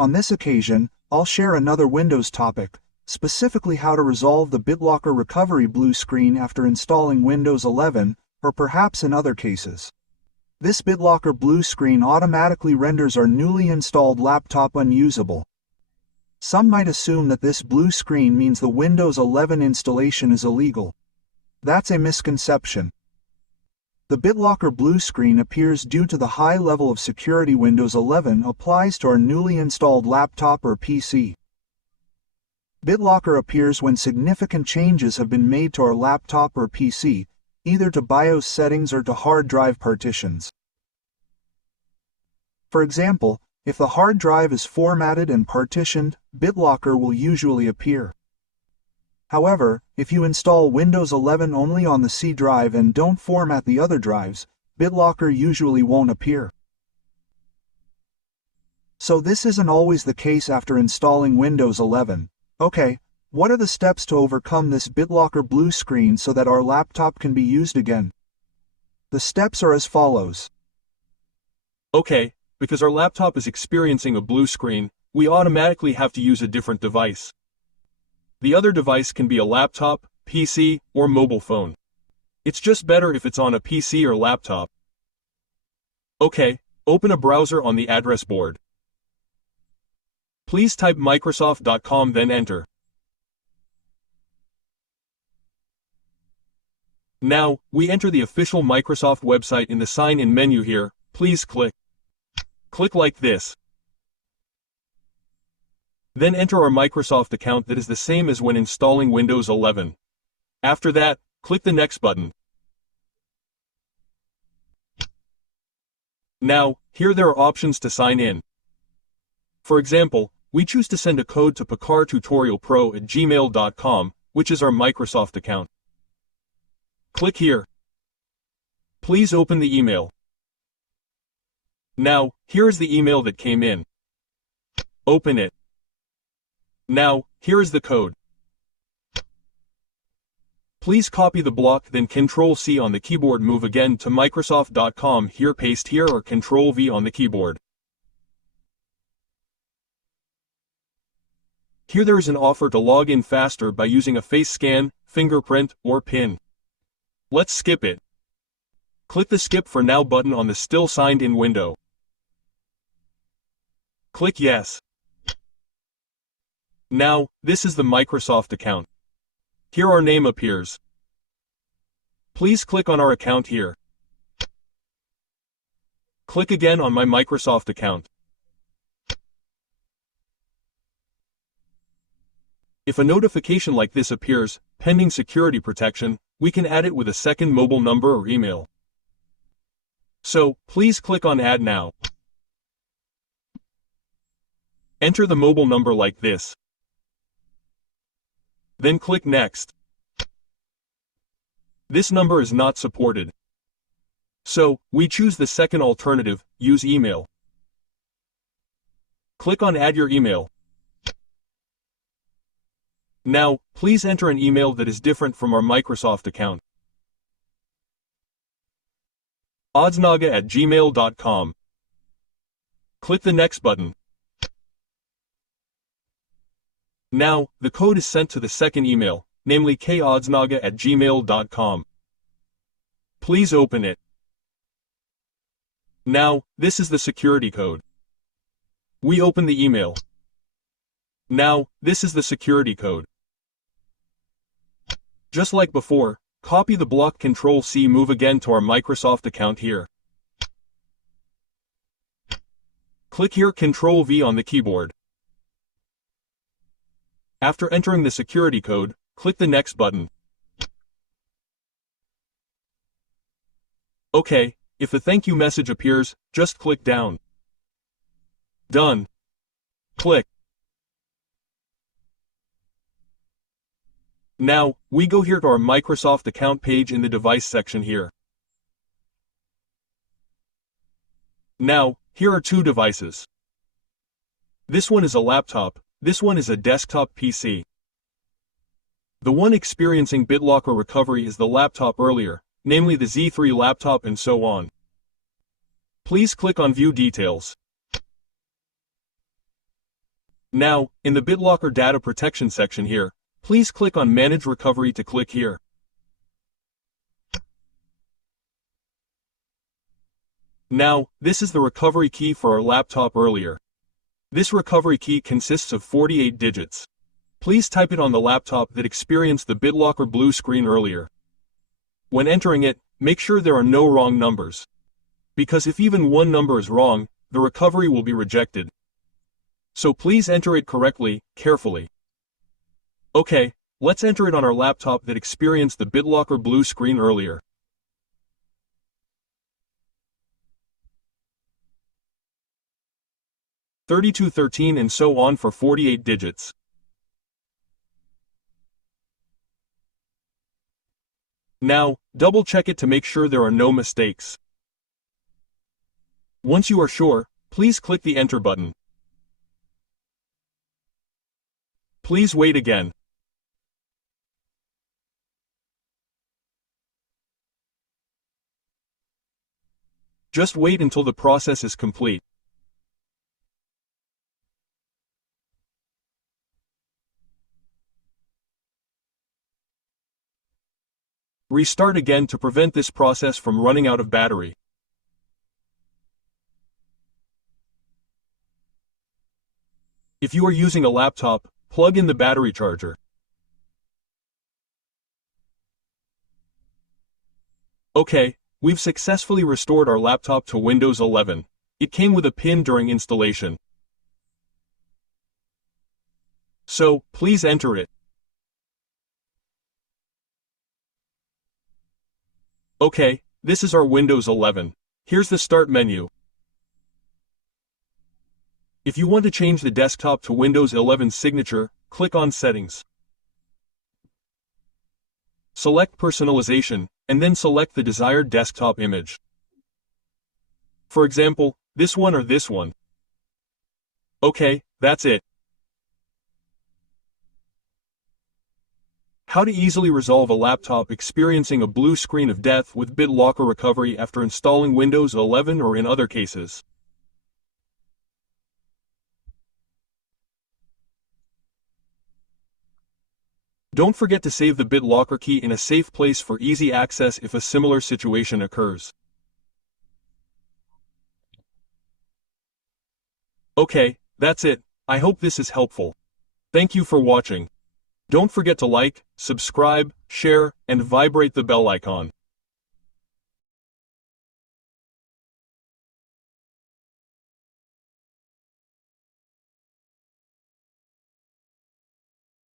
On this occasion, I'll share another Windows topic, specifically how to resolve the BitLocker Recovery blue screen after installing Windows 11, or perhaps in other cases. This BitLocker blue screen automatically renders our newly installed laptop unusable. Some might assume that this blue screen means the Windows 11 installation is illegal. That's a misconception. The BitLocker blue screen appears due to the high level of security Windows 11 applies to our newly installed laptop or PC. BitLocker appears when significant changes have been made to our laptop or PC, either to BIOS settings or to hard drive partitions. For example, if the hard drive is formatted and partitioned, BitLocker will usually appear. However, if you install Windows 11 only on the C drive and don't format the other drives, BitLocker usually won't appear. So this isn't always the case after installing Windows 11. Okay, what are the steps to overcome this BitLocker blue screen so that our laptop can be used again? The steps are as follows. Okay, because our laptop is experiencing a blue screen, we automatically have to use a different device. The other device can be a laptop, PC, or mobile phone. It's just better if it's on a PC or laptop. Okay, open a browser on the address board. Please type Microsoft.com then enter. Now, we enter the official Microsoft website in the sign-in menu here. Please click like this. Then enter our Microsoft account that is the same as when installing Windows 11. After that, click the Next button. Now, here there are options to sign in. For example, we choose to send a code to picartutorialpro@gmail.com, which is our Microsoft account. Click here. Please open the email. Now, here is the email that came in. Open it. Now, here is the code. Please copy the block then Ctrl-C on the keyboard, move again to Microsoft.com here, paste here, or Ctrl-V on the keyboard. Here there is an offer to log in faster by using a face scan, fingerprint, or PIN. Let's skip it. Click the Skip for Now button on the still signed in window. Click Yes. Now, this is the Microsoft account. Here our name appears. Please click on our account here. Click again on My Microsoft account. If a notification like this appears, pending security protection, we can add it with a second mobile number or email. So, please click on Add Now. Enter the mobile number like this. Then click Next. This number is not supported. So, we choose the second alternative, use email. Click on Add your email. Now, please enter an email that is different from our Microsoft account. oddsnaga@gmail.com. Click the Next button. Now, the code is sent to the second email, namely koddsnaga@gmail.com. Please open it. Now, this is the security code. We open the email. Now, this is the security code. Just like before, copy the block, Ctrl-C, move again to our Microsoft account here. Click here, Ctrl-V on the keyboard. After entering the security code, click the Next button. Okay, if the thank you message appears, just click down. Done. Click. Now, we go here to our Microsoft account page in the device section here. Now, here are two devices. This one is a laptop, this one is a desktop PC. The one experiencing BitLocker Recovery is the laptop earlier, namely the Z3 laptop and so on. Please click on View Details. Now, in the BitLocker data protection section here, please click on Manage Recovery to click here. Now, this is the recovery key for our laptop earlier. This recovery key consists of 48 digits. Please type it on the laptop that experienced the BitLocker blue screen earlier. When entering it, make sure there are no wrong numbers. Because if even one number is wrong, the recovery will be rejected. So please enter it correctly, carefully. Okay, let's enter it on our laptop that experienced the BitLocker blue screen earlier. $3213 and so on for 48 digits. Now, double-check it to make sure there are no mistakes. Once you are sure, please click the Enter button. Please wait again. Just wait until the process is complete. Restart again to prevent this process from running out of battery. If you are using a laptop, plug in the battery charger. Okay, we've successfully restored our laptop to Windows 11. It came with a pin during installation. So, please enter it. Okay, this is our Windows 11. Here's the Start menu. If you want to change the desktop to Windows 11 signature, click on Settings. Select Personalization, and then select the desired desktop image. For example, this one or this one. Okay, that's it. How to easily resolve a laptop experiencing a blue screen of death with BitLocker Recovery after installing Windows 11 or in other cases. Don't forget to save the BitLocker key in a safe place for easy access if a similar situation occurs. Okay, that's it. I hope this is helpful. Thank you for watching. Don't forget to like, subscribe, share, and vibrate the bell icon.